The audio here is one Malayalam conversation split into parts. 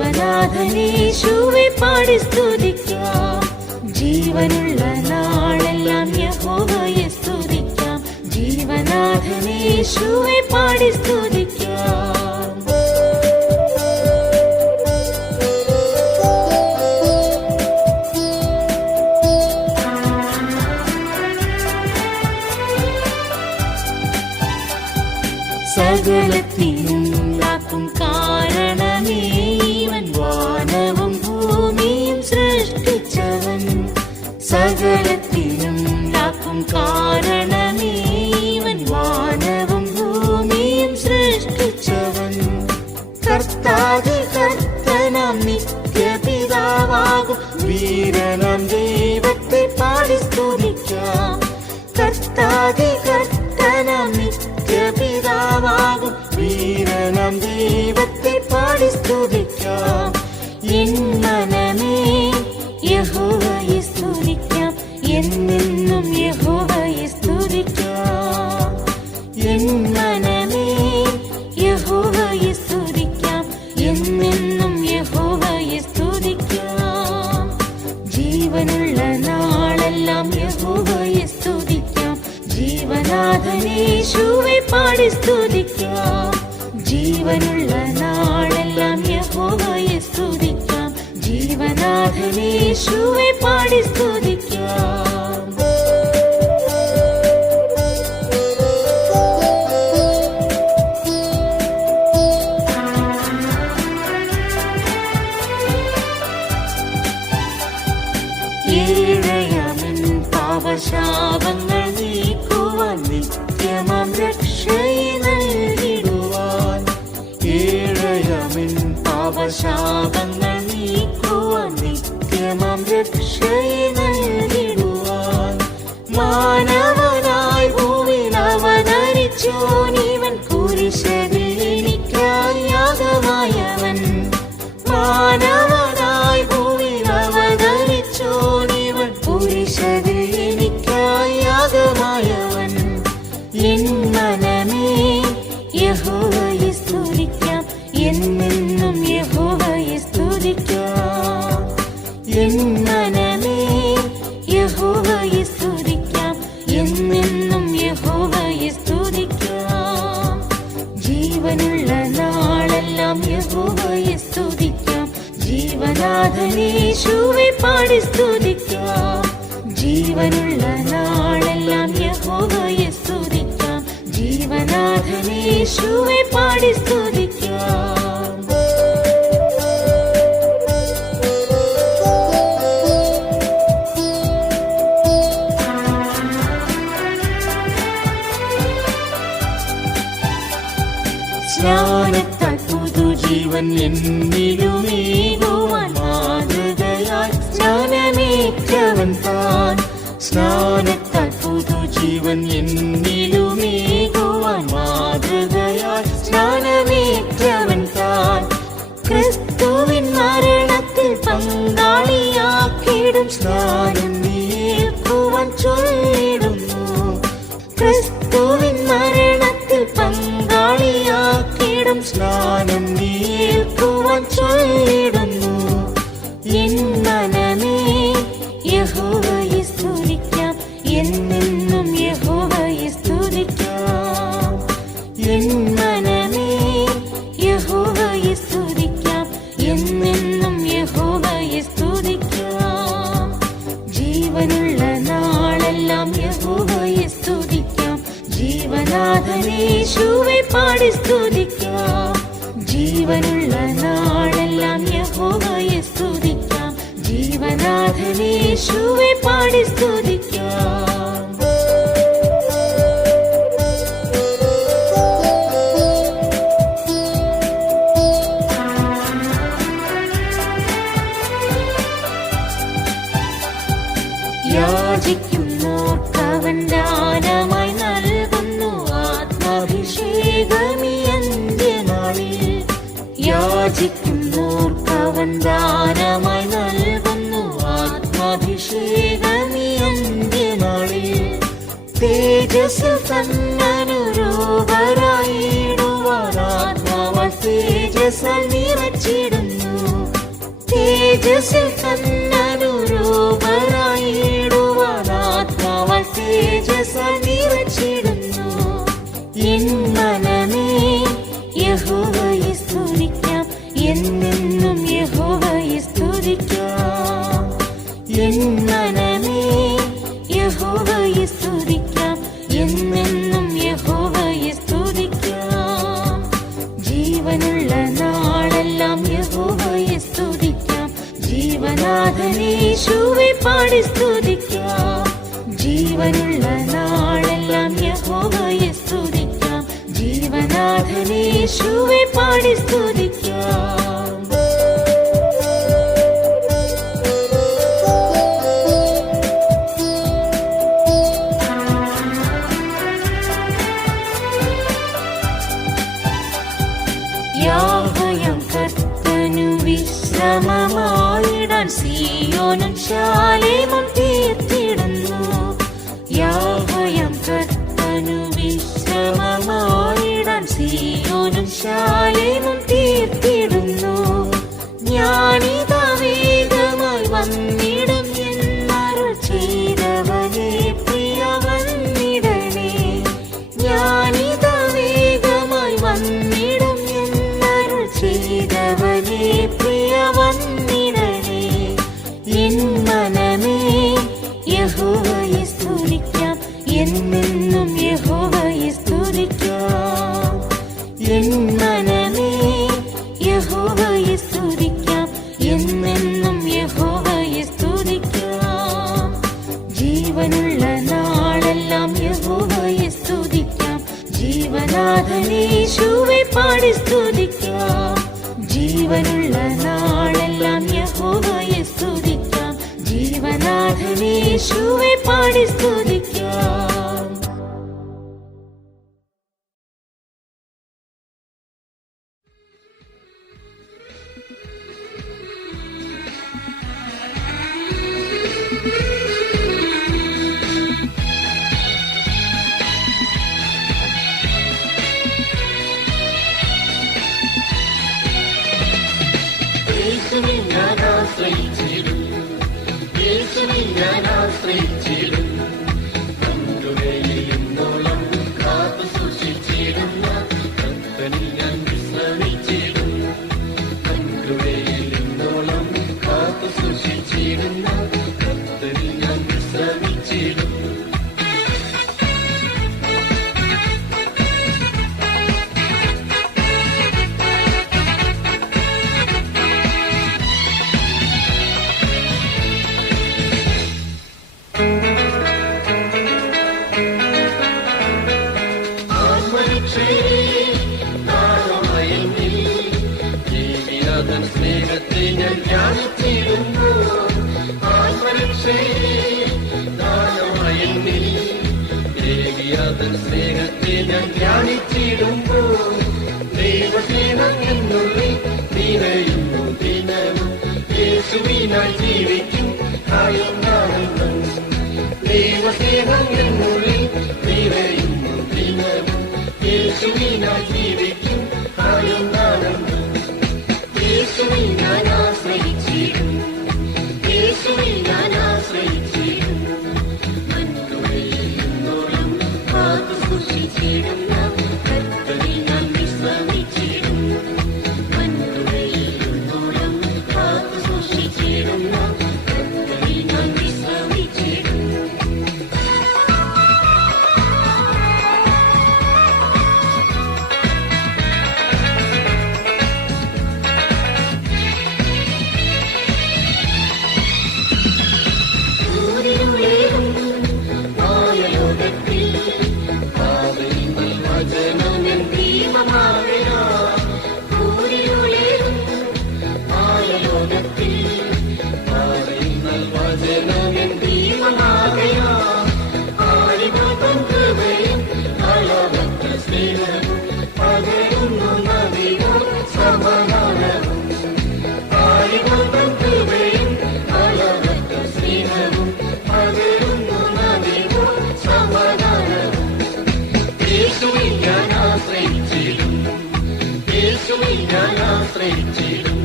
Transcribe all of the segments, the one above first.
ജീവനാഥനേശുവെ പാടി സ്തുതിക്കാം. ജീവനുള്ള നാളെല്ലാം യഹോവയെ സ്തുതിക്കാം. ജീവനാഥനേശുവെ പാടി സ്തുതിക്കാം. സകലത്തിനുണ്ടാക്കും കാരണമേ ഇവൻ, വാനവും ഭൂമിയും സൃഷ്ടിച്ചവൻ. സകലത്തിനുണ്ടാക്കും കാരണമേ ഇവൻ, വാനവും ഭൂമിയും സൃഷ്ടിച്ചവൻ. കർത്താതി കർത്തനാം നിത്യപിതാവാകും വീരനാം ദൈവത്തെ പാടി സ്തുതിക്കാം. കർത്താതി കർത്തനാം നിത്യപിതാവാകും വീരനാം ദൈവത്തെ പാടി സ്തുതിക്കാം. എൻ മനമേ യഹോവയെ സ്തുതിക്കാം. എന്നെന്നും യഹോവയെ സ്തുതിക്കാം. എൻ മനമേ യഹോവയെ സ്തുതിക്കാം. എന്നെന്നും യഹോവയെ സ്തുതിക്കാം. ജീവനുള്ള നാളെല്ലാം യഹോവയെ സ്തുതിക്കാം. ജീവനാഥനേശുവെ പാടി സ്തുതിക്കാം. ജീവനുള്ള നാളെല്ലാം യഹോവയെ സ്തുതിക്കാം. ജീവനാഥനേശുവെ പാടി സ്തുതിക്കാം. ഏഴയാമൻ പാപശാപങ്ങൾ നീക്കുവാൻ, നിത്യമാം രക്ഷയെ നൽകിടുവാൻ. ഏഴയാമൻ പാപശാപങ്ങൾ നീക്കുവാൻ, നിത്യമാം രക്ഷയെ നൽകിടുവാൻ. മാനവനായി ഭൂമിയിൽ അവതരിച്ചോനിവൻ, കുരിശിൽ എനിക്കായി യാഗമായവൻ. മാനവനായി ഭൂമിയിൽ അവതരിച്ചോനിവൻ, കുരിശിൽ എനിക്കായി യാഗമായവൻ. എൻ മനമേ യഹോവയെ സ്തുതിക്കാം. എന്നെന്നും യഹോവയെ സ്തുതിക്കാം. എൻ മനമേ യഹോവയെ സ്തുതിക്കാം. എന്നെന്നും യഹോവയെ സ്തുതിക്കാം. ജീവനുള്ള നാളെല്ലാം യഹോവയെ സ്തുതിക്കാം. ജീവനാഥനേശുവെ പാടി സ്തുതിക്കാം. ജീവനുള്ള നാളെല്ലാം യഹോവയെ സ്തുതിക്കാം. ജീവനാഥനേശുവെ പാടി സ്തുതിക്കാം. സ്നാനത്താൽ പുതുജീവൻ എന്നിലുമേകുവാൻ, മാതൃകയായി സ്നാനമേറ്റവൻ താൻ. സ്നാനത്താൽ പുതുജീവൻ എന്നിലുമേകുവാൻ, മാതൃകയായി സ്നാനമേറ്റവൻ താൻ. ക്രിസ്തുവിൻ മരണത്തിൽ പങ്കാളിയാക്കിടും സ്നാനം നീക്കുവാൻ ചൊല്ലിടുന്നു. ക്രിസ്തുവിൻ മരണത്തിൽ പങ്കാളിയാക്കിടും സ്നാനം നീക്കുവാൻ ചൊല്ലിടുന്നു. എൻ മനമേ യഹോവയെ സ്തുതിക്കാം. എന്നെന്നും യഹോവയെ സ്തുതിക്കാം. എൻ മനമേ യഹോവയെ സ്തുതിക്കാം. എന്നെന്നും യഹോവയെ സ്തുതിക്കാം. ജീവനുള്ള നാളെല്ലാം യഹോവയെ സ്തുതിക്കാം. ജീവനാഥനേശുവെ പാടി സ്തുതിക്കാം. ജീവനുള്ള നാളെല്ലാം യഹോവയെ സ്തുതിക്കാം. ജീവനാഥനേശുവെ പാടി സ്തുതിക്കാം. യാചിക്കുന്നോർക്കവൻ ദാനമായി നൽകുന്നു ആത്മാഭിഷേകമീ അന്ത്യനാളിൽ. യാചിക്കുന്നോർക്കവൻ ദാനമായി നൽകുന്നു ആത്മാഭിഷേകമീ അന്ത്യനാളിൽ. തേജസ്സിൽ തന്നനുരൂപരായിടുവാൻ ആത്മാവാൽ തേജസ്സാൽ നിറച്ചിടുന്നു. തേജസ്സിൽ തന്നനുരൂപരായിടുവാൻ ആത്മാവാൽ തേജസ്സാൽ നിറച്ചിടുന്നു. എൻ മനമേ യഹോവയെ സ്തുതിക്കാം, എന്നെന്നും യഹോവയെ സ്തുതിക്കാം. എൻ മനമേ യഹോവയെ സ്തുതിക്കാം, എന്നെന്നും യഹോവയെ സ്തുതിക്കാം. ജീവനുള്ള നാളെല്ലാം യഹോവയെ സ്തുതിക്കാം, ജീവനാഥനേശുവെ പാടി സ്തുതിക്കാം. ജീവനുള്ള നാളെല്ലാം യഹോവയെ സ്തുതിക്കാം, ജീവനാഥനേശുവെ പാടി സ്തുതിക്കാം. യാഹോവയാം കർത്തനു വിശ്രമമായിടാൻ സീയോനും ശാലേമും തീർത്തിടുന്നു. യാഹോവയാം കർത്തനു വിശ്രമമായിടാൻ സീയോനും ശാലേമും തീർത്തിടുന്നു. ഞാനിതാ വേഗമായി വന്നിടും എന്നരുൾ ചെയ്തവനെ പ്രിയ വന്നിടണേ. ഞാനിതാ വേഗമായി വന്നിടും എന്നരുൾ ചെയ്തവനെ പ്രിയ വന്നിടണേ. എൻ മനമേ യഹോവയെ സ്തുതിക്കാം, എന്നെന്നും യഹോവയെ സ്തുതിക്കാം. എൻ മനമേ യഹോവയെ സ്തുതിക്കാം, എന്നെന്നും യഹോവയെ സ്തുതിക്കാം. ജീവനുള്ള നാളെല്ലാം യഹോവയെ സ്തുതിക്കാം, ജീവനാഥനേശുവെ പാടി സ്തുതിക്കാം. ജീവനുള്ള നാളെല്ലാം യഹോവയെ സ്തുതിക്കാം, ജീവനാഥനേശുവെ പാടി സ്തുതിക്കാം. യേശുവിൽ ഞാൻ ആശ്രയിച്ചിടും, യേശുവിൽ ഞാൻ ആശ്രയിച്ചിടും. കണ്ടുകയിന്നോളം കാത്തു സൂക്ഷിച്ചിടുന്ന കർത്തനിൽ ഞാൻ വിശ്രമിച്ചിടും. കണ്ടുകയിന്നോളം കാത്തു സൂക്ഷിച്ചിടുന്ന കർത്തനിൽ ഞാൻ വിശ്രമിച്ചിടും. സ്നേഹത്തെ ഞാൻ ധ്യാനിച്ചിടുമ്പോൾ ആത്മരക്ഷയിൽ ദേവിയാതൻ സ്നേഹത്തെ ഞാൻ ധ്യാനിച്ചിടുമ്പോൾ ദൈവസ്നേഹം എന്നുള്ളിൽ നിറയുന്നു ദിനവും. യേശുവിനായി ജീവിക്കും ആയുണ്ടാകുന്നു. ദൈവസ്നേഹം എന്നുള്ളിൽ നിറയുന്നു ദിനവും. യേശുവിനായി ജീവിക്കും ആയുണ്ടാകുന്നു. യേശുവിൽ ഞാൻ ആശ്രയിച്ചിടും, യേശുവിൽ ഞാൻ ആശ്രയിച്ചിടും. മൻകുഴയിന്നോളം കാത്തു സൂക്ഷിച്ചിടുന്ന കർത്തനിൽ ഞാൻ വിശ്രമിച്ചിടും. മൻകുഴയിന്നോളം കാത്തു സൂക്ഷിച്ചിടുന്ന കർത്തനിൽ ഞാൻ വിശ്രമിച്ചിടും. യേശുവിൽ ഞാൻ ആശ്രയിച്ചിടും.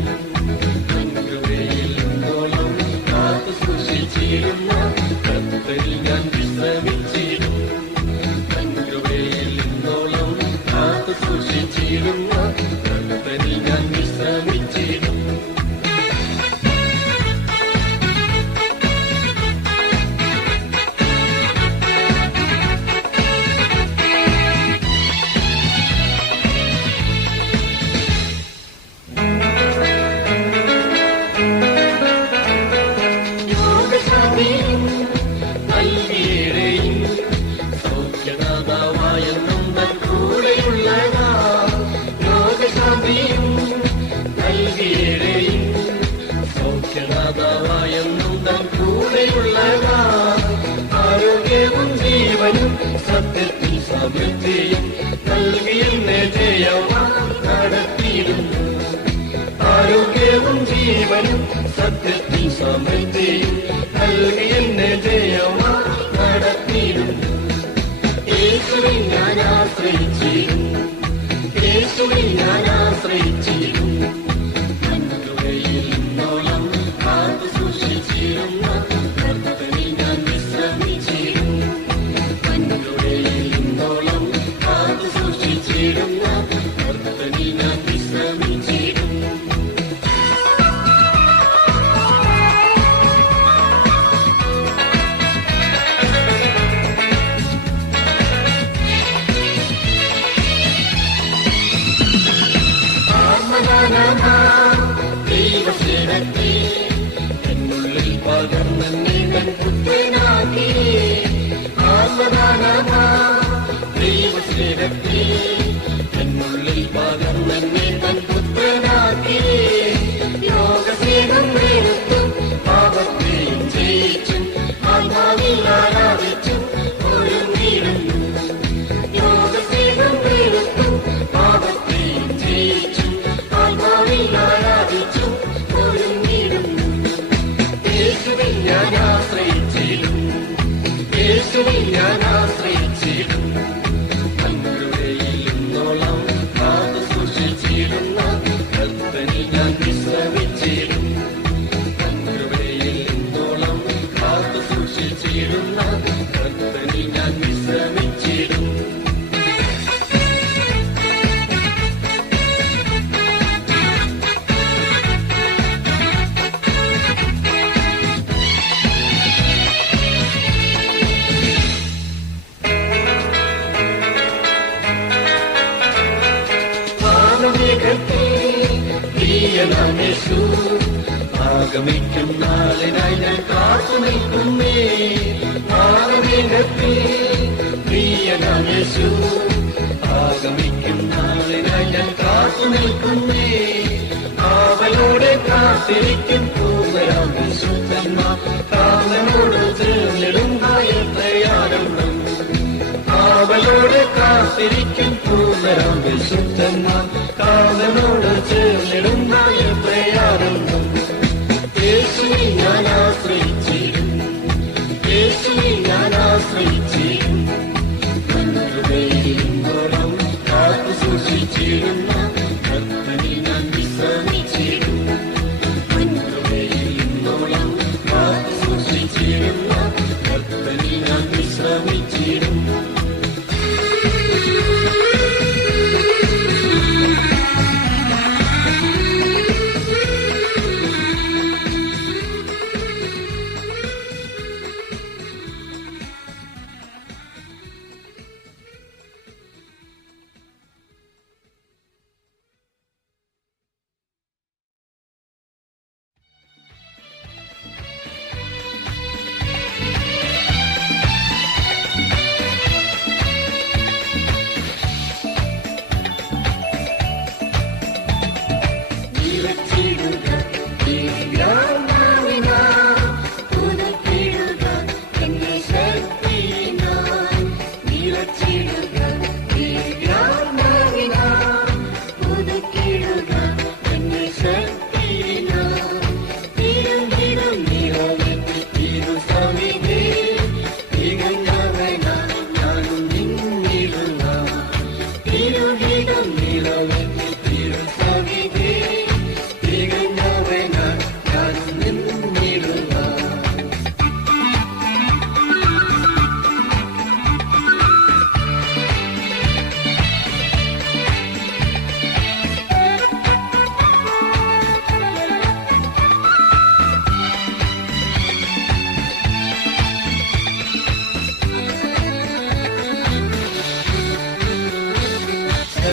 സൂക്ഷിച്ചിടുന്ന കർത്തരിൽ ഞാൻ വിശ്രമിച്ചിടും. കൃപയിൽ ഇന്നോളം കാത്തു സൂക്ഷിച്ചിടുന്ന കർത്തരിൽ ഞാൻ വിശ്രമിച്ചിടും. നൽകിയിടയും സൗഖ്യദാതാവായെന്നും തൻ കൂടെയുള്ളതാ. രോഗശാന്തിയും നൽകിയിടയും സൗഖ്യദാതാവായെന്നും തൻ കൂടെയുള്ളതാ. ആരോഗ്യവും ജീവനും സത്യത്തിൽ സമൃദ്ധിയും നൽകിയെന്നെ ജയമായി നടത്തിയിരുന്നു. ആരോഗ്യവും ജീവനും സത്യത്തിൽ സമൃദ്ധിയും നൽകിയെന്നെ ജയമായി നടത്തിയിരുന്നു. യേശുവിൽ ഞാൻ ആശ്രയിച്ചിരുന്നു, യേശുവിൽ ഞാൻ ആശ്രയിച്ചിരുന്നു. കൃപയിൽ ഇന്നോളം കാത്തു സൂക്ഷിച്ചിരുന്ന കർത്തരിൽ ഞാൻ വിശ്രമിച്ചിരുന്നു. കൃപയിൽ ഇന്നോളം കാത്തു സൂക്ഷിച്ചിരുന്ന കർത്തരിൽ ഞാൻ വിശ്രമിച്ചിരുന്നു. ദൈവസേനത്തെ എന്നുള്ളിൽ പകർന്നെന്നെ തൻ പുത്രനാക്കി. ആത്മദാനമാ ദൈവസേനത്തെ എന്നുള്ളിൽ പകർന്നെന്നെ തൻ പുത്രനാക്കി. യോഗസ്നേഹം വെറുത്തും പാപത്തെയും ജയിച്ചും ആത്മാവിൽ ആരാധിച്ചും ഒരുങ്ങിടുന്നു. യോഗസ്നേഹം വെറുത്തും പാപത്തെയും ജയിച്ചും ആത്മാവിൽ ആരാധിച്ചും ഒരുങ്ങിടുന്നു. യേശുവിൽ ഞാൻ ആശ്രയിച്ചിടുന്നു, യേശുവിൽ ഞാൻ ആശ്രയിച്ചിടുന്നു. കൃപയിൽ ഇന്നോളം കാത്തു സൂക്ഷിച്ചിടുന്ന കർത്തരിൽ ഞാൻ വിശ്രമിച്ചിടുന്നു. കൃപയിൽ ഇന്നോളം കാത്തു സൂക്ഷിച്ചിടുന്ന കർത്തരിൽ ഞാൻ വിശ്രമിച്ചിടുന്നു. യേശു ആഗമിക്കും നാളിനായി ഞാൻ കാത്തു നിൽക്കുന്നേ. യേശു ആഗമിക്കും നാളിനായി ഞാൻ കാത്തു നിൽക്കുന്നേ. അവലോടെ കാത്തിരിക്കും പൂർണ്ണയാം വിശുദ്ധന്മാർ കാവലോട് ചേർന്നിടും ഭയത്രയാരംഭം. അവലോട് കാത്തിരിക്കും പൂർണ്ണരാം വിശുദ്ധന്മാർ കാവലോട് ചേർന്നിടും ഭയത്രയാരംഭം. യേശുവിൽ ഞാൻ ആശ്രയിച്ചിരുന്നു, യേശുവിൽ ഞാൻ ആശ്രയിച്ചിരുന്നു. കൃപയിൽ ഇന്നോളം കാത്തു സൂക്ഷിച്ചിരുന്ന കർത്തരിൽ ഞാൻ വിശ്രമിച്ചിരുന്നു. കൃപയിൽ ഇന്നോളം കാത്തു സൂക്ഷിച്ചിരുന്ന കർത്തരിൽ ഞാൻ വിശ്രമിച്ചിരുന്നു.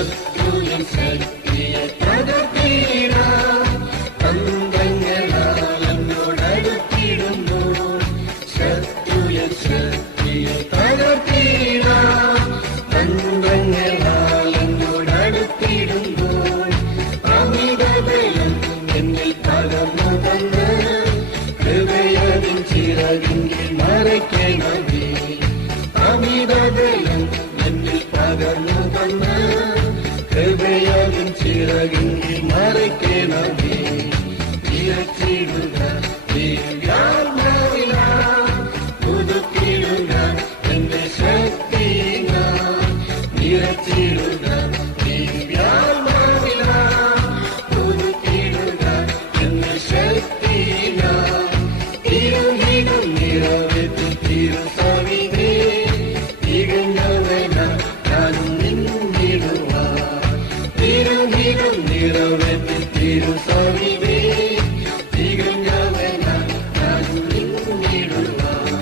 ശത്രുവിൻ ശക്തിയെ തകർത്തിടാം തന്ത്രങ്ങളാൽ എന്നോടടുത്തിടുന്നു ശത്രുവിൻ ശക്തിയെ തകർത്തിടാം തന്ത്രങ്ങളാൽ എന്നോടടുത്തിടുമ്പോൾ അമിതബലം എന്നിൽ പകർന്നു തന്ന് ഹൃദയത്തിൻ ചിറകിൽ മറയ്ക്കണമേ അമിതബലം എന്നിൽ പകർന്നു തന്ന് ഹൃദയത്തിൻ ചിറകിൽ മറയ്ക്കണമേ നിറച്ചിടുക ദിവ്യാത്മാവിനാൽ പുതുക്കിടുക എന്റെ ശക്തിയാൽ നിറച്ചിടുക ദിവ്യാത്മാവിനാൽ പുതുക്കിടുക എന്റെ ശക്തിയാൽ തിരുഹിതം നിറവേറ്റി തിരുസവിധേ തികഞ്ഞവന ഞാനും നിന്നിടുവാൻ തിരുഹിതം നിറവേറ്റി തിരുസവിധേ തികഞ്ഞവന ഞാനും നിന്നിടുവാൻ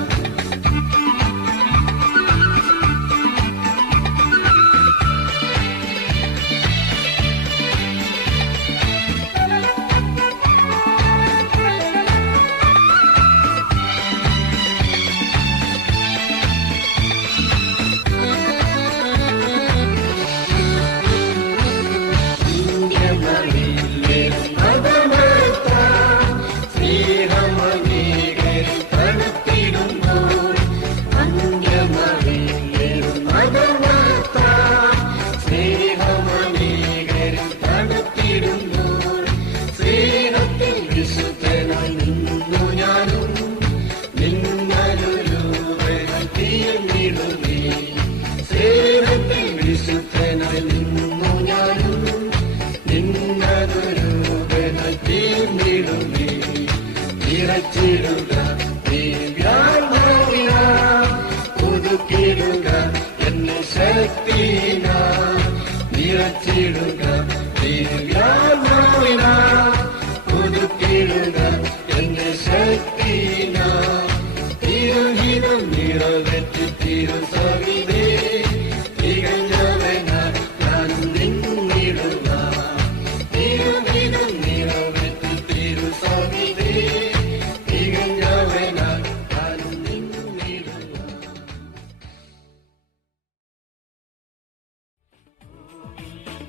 നിറച്ചിടുക ദിവ്യാത്മാവിനാൽ പുതുക്കിടുക എന്നെ ശക്തിയാൽ നിറച്ചിടുക ദിവ്യാത്മാവിനാൽ പുതുക്കിടുക എന്നെ ശക്തിയാൽ തിരുഹിതം നിറവേറ്റി തിരുസവിധേ തികഞ്ഞവനാൽ ഞാൻ നിന്നിടുവാൻ തിരുഹിതം നിറവേറ്റി തിരുസവിധേ തികഞ്ഞവനാൽ ഞാൻ നിന്നിടുവാൻ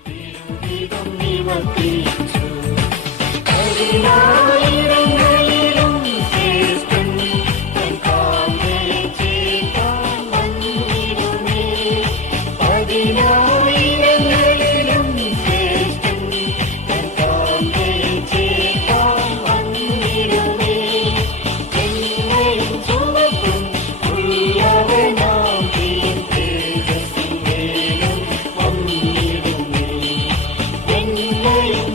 തിരുഹിതം നിവർത്തിച്ചു പതിനായിരങ്ങളിലും ശ്രേഷ്ഠൻ തൻ കാൽകളെ ചേർക്കാൻ വന്നിടുമേ പതിനായിരങ്ങളിലും ശ്രേഷ്ഠൻ തൻ കാൽകളെ ചേർക്കാൻ വന്നിടുമേ എന്നെയും ചുമക്കും ഉള്ളവനാം തേജസ്സിൻ വേഗം വന്നിടുമേ എന്നെയും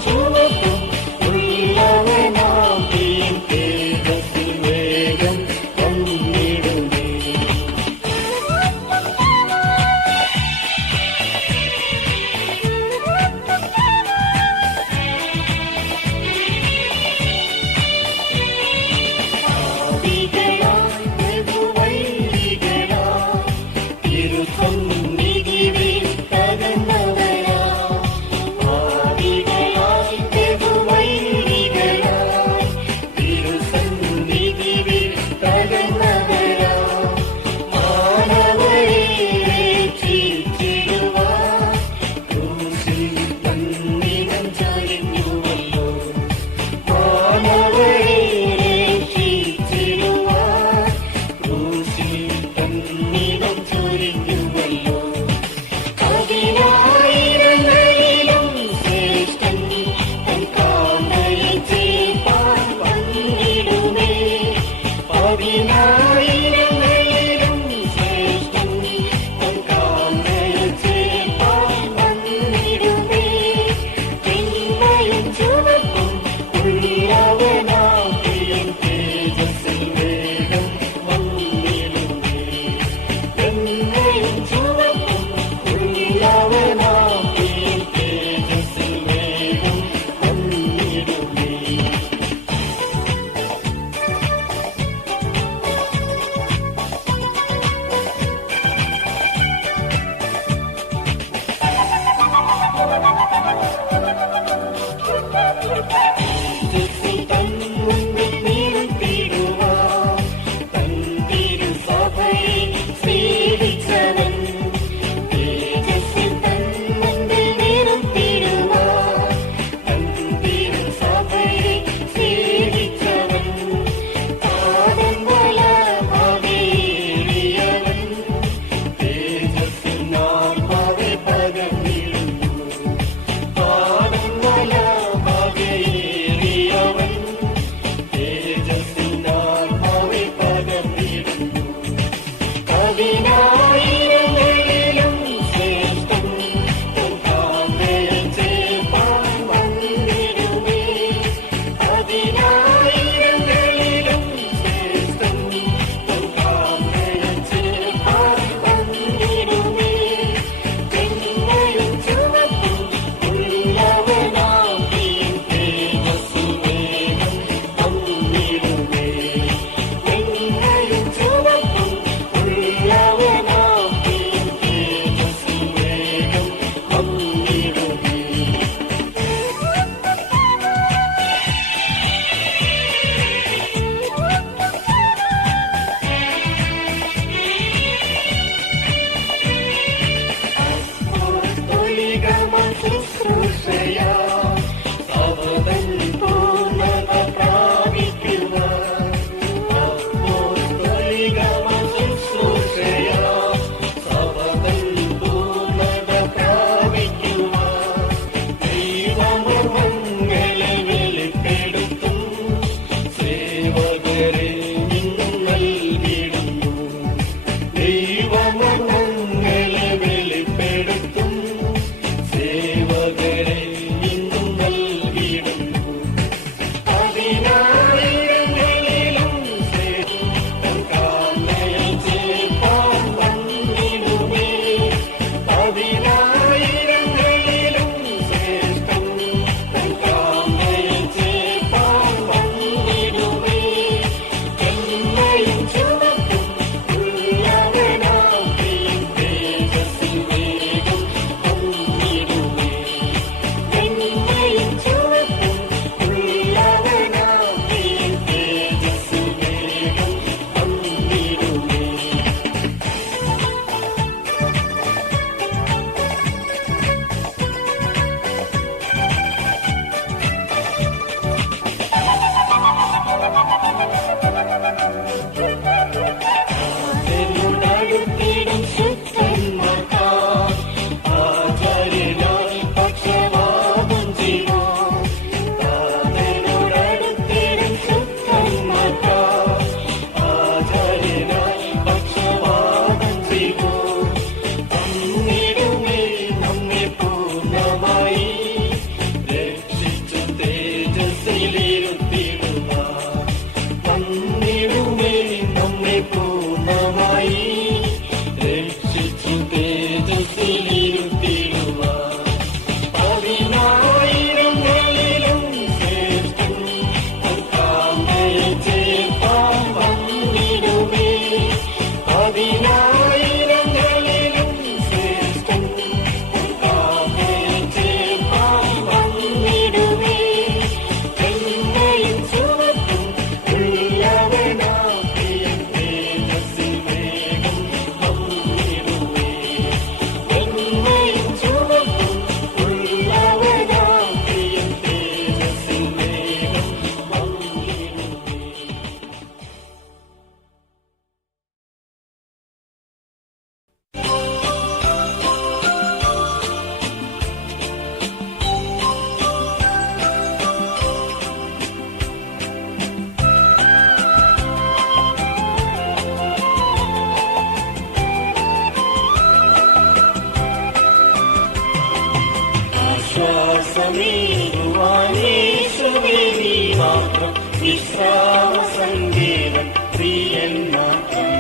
ആശ്വാസമേകുവാനേശുവേ നീ മാത്രം വിശ്രാമ സങ്കേതം പ്രിയൻ മാത്രം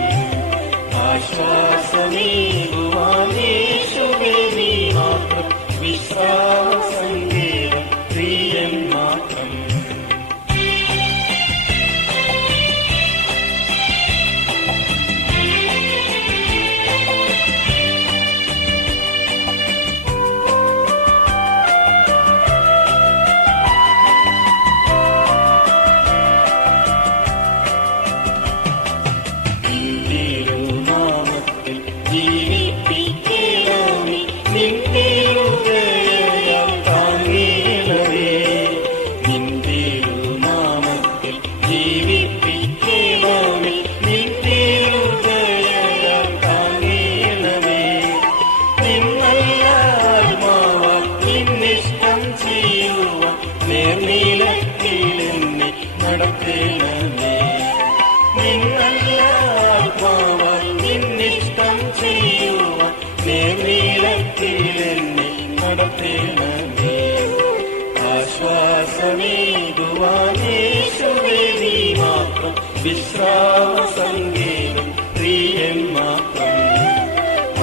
ആശ്വാസമേകുവാനേശുവേ നീ മാത്രം വിശ്രാമ സങ്കേതം പ്രിയൻ മാത്രം തിരുനാമത്തിൽ ജീവിപ്പിക്കണമേ നിന്റെ ഹൃദയം താങ്ങണമേ നിന്റെ നാമത്തിൽ ജീവിപ്പിക്കണമേ നിന്റെ ഹൃദയം താങ്ങണമേ നിന്നല്ലാത്മാവാൽ നിന്നിഷ്ടം ചെയ്യുവാൻ നേർനിലത്തിൽ എന്നെ നടത്തണമേ നിന്നല്ലാത്മാവാൽ നിന്നിഷ്ടം ചെയ്യുവാൻ നേർനിലത്തിൽ എന്നെ നടത്തണമേ ആശ്വാസമേകുവാനേശുവേ നീ മാത്രം വിശ്രാമ സങ്കേതം പ്രിയൻ മാത്രം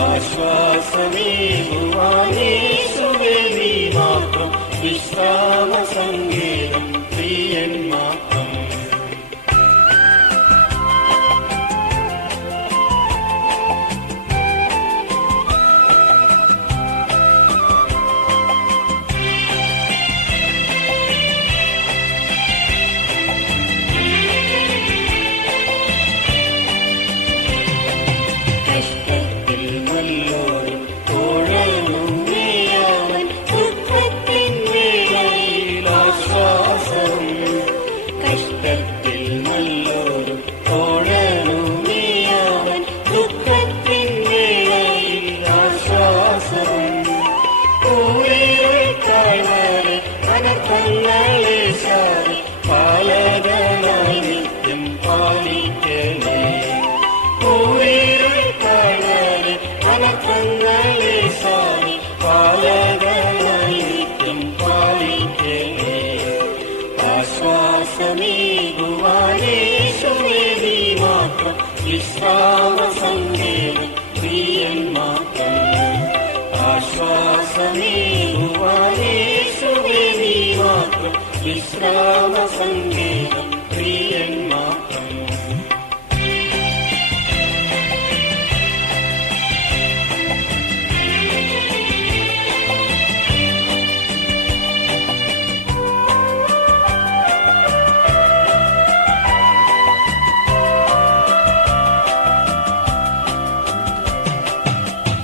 ആശ്വാസമേകുവാനേശുവേ നീ മാത്രം വിശ്രാമ സങ്കേതം പ്രിയൻ മാത്രം കഷ്ടത്തിൽ നല്ലോരും തോഴനും നീയാവൻ ദുഃഖത്തിൻ വേളയിൽ ആശ്വാസം കഷ്ടത്തിൽ നല്ലോരും തോഴനും നീയാവൻ ദുഃഖത്തിൻ വേളയിൽ ആശ്വാസം ൂരികൾക്കായി വരെ അനർത്ഥങ്ങളെ സാരി പാലകനായി നിത്യം പാലിക്കണേ ൂരികൾക്കായി അനർത്ഥങ്ങളെ സാരി പാലകനായി നിത്യം പാലിക്കണേ ആശ്വാസമേകുവാനേശുവേ നീ മാത്രം വിശ്രാമ സങ്കേതം പ്രിയൻ മാത്രം ആശ്വാസമേകുവാനേശുവേ നീ മാത്രം വിശ്രാമ സങ്കേതം പ്രിയൻ മാത്രം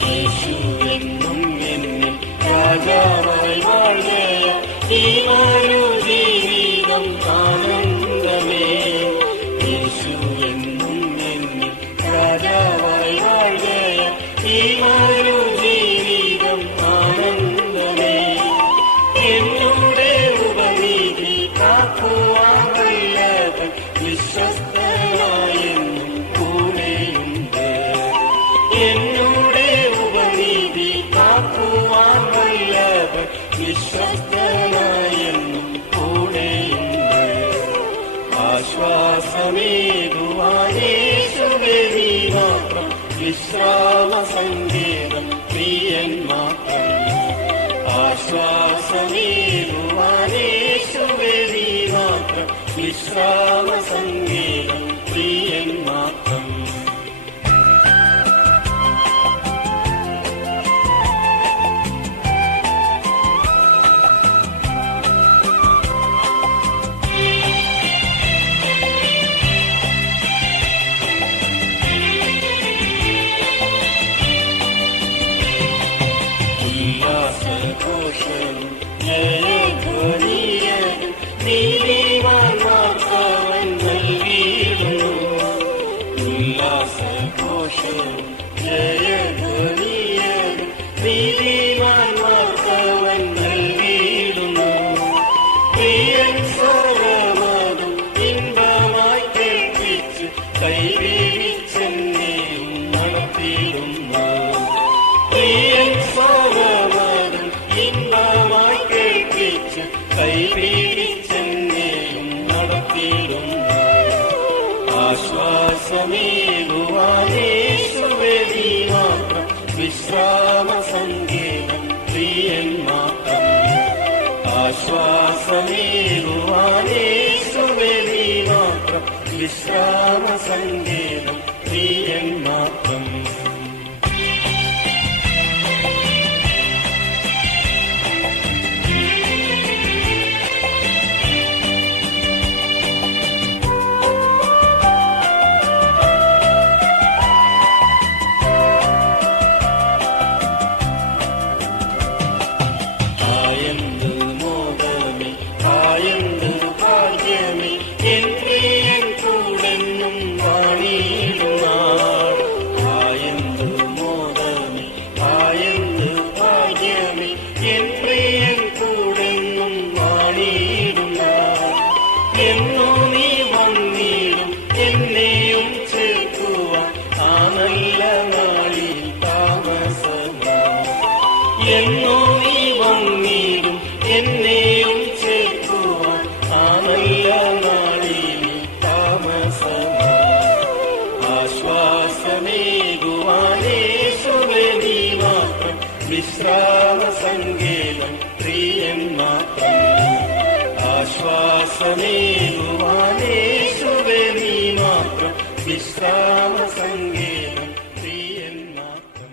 യേശു എന്നും എന്നിൽ രാജാവായി വാഴുകയ ഈ ഒരു ജീവിതം ആനന്ദമേ യേശു എന്നും എന്നിൽ രാജാവായി വാഴുകയ ഈ ഒരു ജീവിതം ആനന്ദമേ എന്നുടെ ഉപനീതി കാക്കുവാൻ വല്ലവൻ വിശ്വസ്തനായെന്നും കൂടെയുണ്ട് എന്നുടെ ഉപനീതി കാക്കുവാൻ വല്ലവൻ വിശ്വസ്തനായെന്നും കൂടെയുണ്ട് ആശ്വാസമേകുവാനേശുവേ നീ മാത്രം വിശ്രാമ സങ്കേതം പ്രിയൻ മാത്രം ആശ്വാസമേകുവാനേശുവേ നീ മാത്രം വിശ്രാമ സങ്കേതം പ്രിയൻ മാത്രം ഉല്ലാസഘോഷവും ജയധ്വനിയനും നീതിമാൻ മാർക്കവൻ ആശ്വാസമേകുവാനേശുവേ നീ മാത്രം വിശ്രാമ സങ്കേതം പ്രിയൻ മാത്രം. എന്നോ നീ വന്നിടും എന്നെയും ചേർക്കുവാൻ ആ നല്ല നാളിൽ താമസമാ. ആശ്വാസമേകുവാനേശുവേ നീ മാത്രം വിശ്രാമ സങ്കേതം പ്രിയൻ മാത്രം. ആശ്വാസമേകുവാനേശുവേ നീ മാത്രം വിശ്രാമ സങ്കേതം പ്രിയൻ മാത്രം.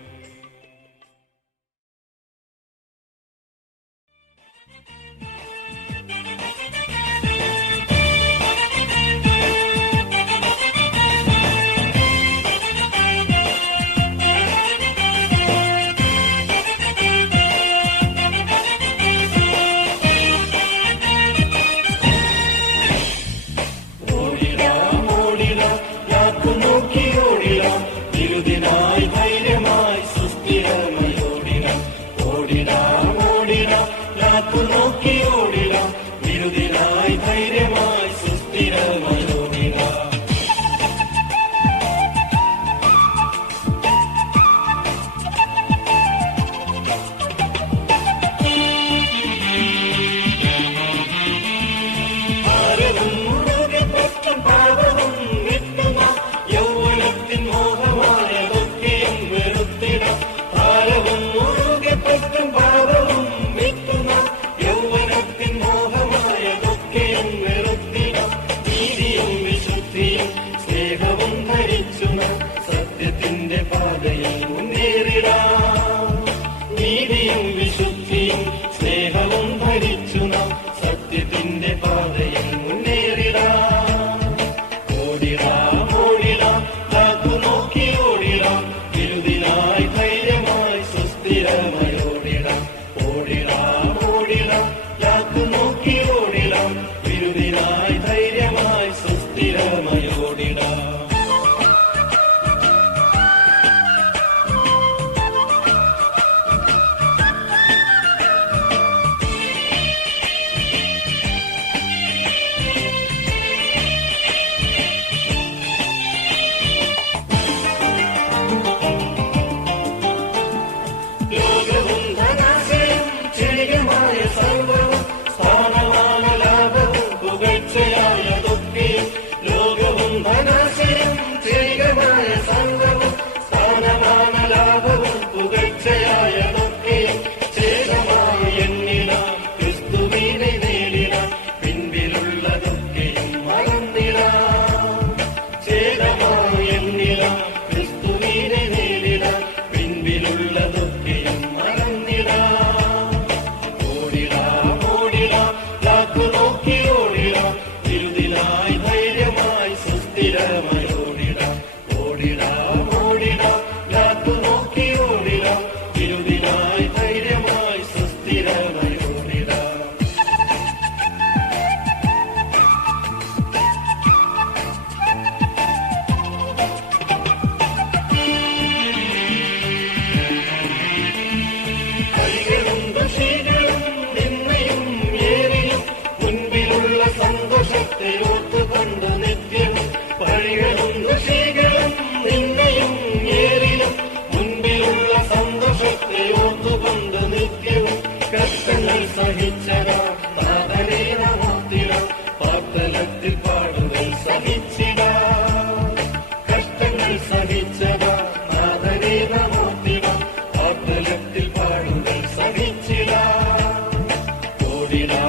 ഓടിടാ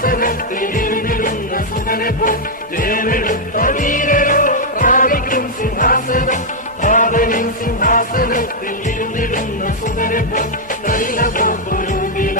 സിംഹാസനത്തിൽ ഇരുന്നിടുന്ന സുതനെ പോൽ ജയമെടുത്ത വീരരോ പ്രാപിക്കും സിംഹാസനം. പാപനിൻ സിംഹാസനത്തിൽ ഇരുന്നിടുന്ന സുതനെ പോൽ നല്ല ഗോപുരൂപില